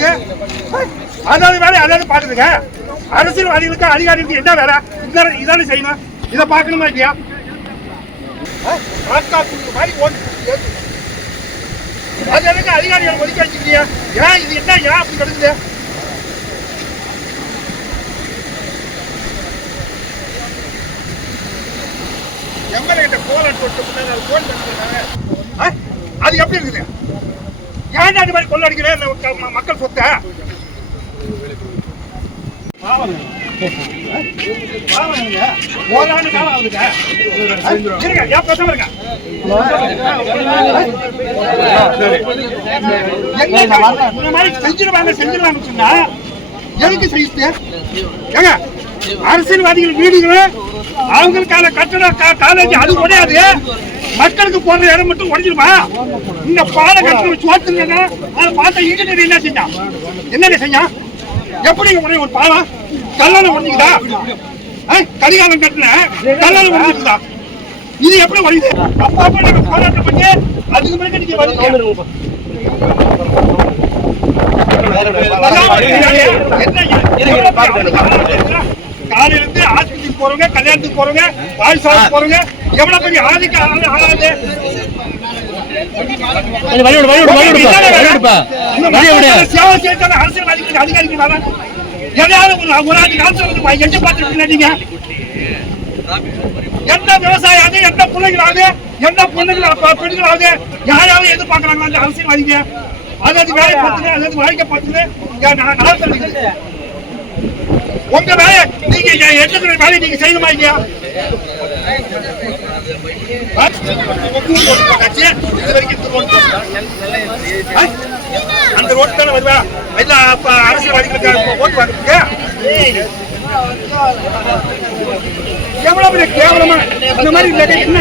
அரசு அதாவது வேலை அதாவது பாக்குதுங்க? அரசியல்வாதிகளுக்கு அதிகாரிகளுக்கு என்ன வேலை? இதான இதானே செய்யணும். இதை பார்க்கணுமா இல்லையா? மாதிரி ஓட்டு அது எனக்கு அதிகாரிகள் ஒதுக்கி வச்சுக்கிறியா ஏன் இது என்ன ஏன் அப்படி கிடக்குது எம்எல்ஏ கிட்ட போலான்னு சொல்லிட்டு முன்னாடி போன் பண்ணிருக்காங்க அது எப்படி இருக்குது? ஏன் அது மாதிரி கொள்ளடிக்கிறேன் மக்கள் சொத்தை பாவங்க. ஆ? பாவங்க. ஓராண்டு காலம் ஆகுதுங்க. ஆ? இருங்க, ஏன் பேசாம இருங்க? எங்க இந்த மாதிரி செஞ்சிருவாங்க செஞ்சிருவாங்கன்னு சொன்னா எதுக்கு செய்யுது ஏங்க அரசியல்வாதிகள் வீடுகள் அவங்களுக்கான கட்டட காலேஜ் அது கிடையாது மக்களுக்கு போற இடம் மட்டும் உடைஞ்சிருமா இந்த பால கட்டணம் வச்சு ஓட்டுங்க அதை பார்த்த இன்ஜினியர் என்ன செஞ்சான் என்னங்க செஞ்சான் எப்படி உடைய ஒரு பாலம் கல்லால உடைஞ்சுக்குதா ஆ? கடிகாரம் கட்டின கல்லால உடைஞ்சுக்குதா இது எப்படி உடையுது அப்ப அப்ப நாங்க போராட்டம் பண்ணி அதுக்கு பிறகு நீங்க காலையில இருந்து ஆஸ்பத்திரிக்கு போறவங்க கல்யாணத்துக்கு போறவங்க வாய் சாப்பிட போறவங்க எவ்வளவு பெரிய ஆதிக்க ஆளு- ஆளாது? எந்த விவசாயாவது எந்த பிள்ளைகளாவது எந்த பொண்ணுங்களாவது பெண்களாவது யாராவது எதிர்பார்க்கறாங்க அந்த அரசியல்வாதிங்க அதாவது வேலை பார்த்துங்க அதாவது வாழ்க்கை இருக்குது உங்க வேலை நீங்க எடுத்துக்கிற நீங்க செய்யணுமா இல்லையா? அந்த ரோட்டு தானே வருவா? இல்ல அரசியல்வாதிகளுக்கு ஓட்டு வாங்குறீங்க எவ்வளவு கேவலமா? இந்த மாதிரி என்ன